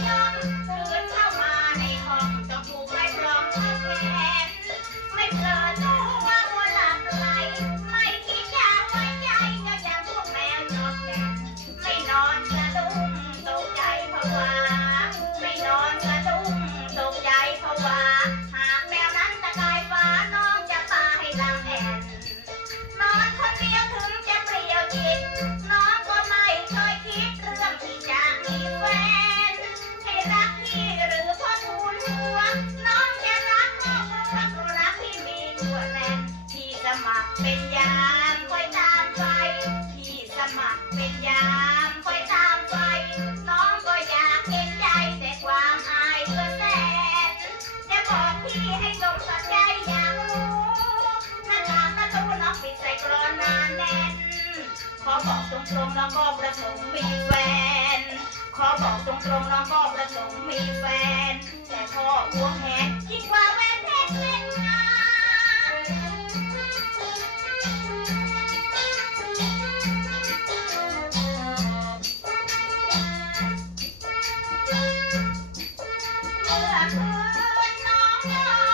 China. เป็นยามคอยตามไฟพี่สมัครเป็นยามคอยตามไฟน้องก็อยากเห็นใจแต่ความอายก็แสนจะบอกพี่ให้จงสนใจอยารู้หน้าต่างประตูน้องปิดใส่กอนนานแน่นขอบอกตรงๆน้องก็ประสงค์มีแฟนขอบอกตรงๆน้องก็ประสงค์มีแฟนแต่พ่อหัวแหนยิ่งกว่าแ春。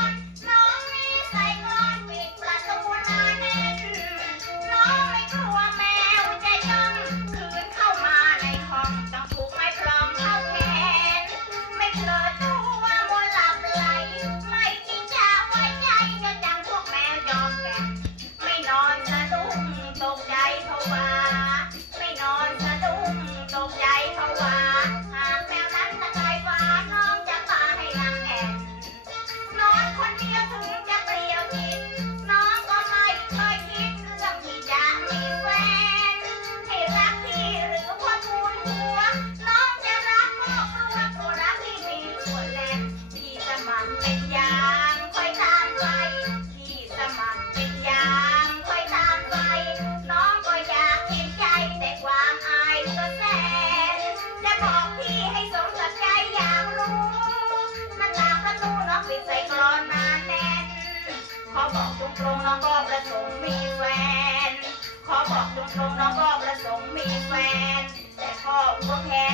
บอกตรงๆน้องก็ประสงค์มีแฟน ขอบอกตรงๆน้องก็ประสงค์มีแฟน แต่ก็อ้วแค้น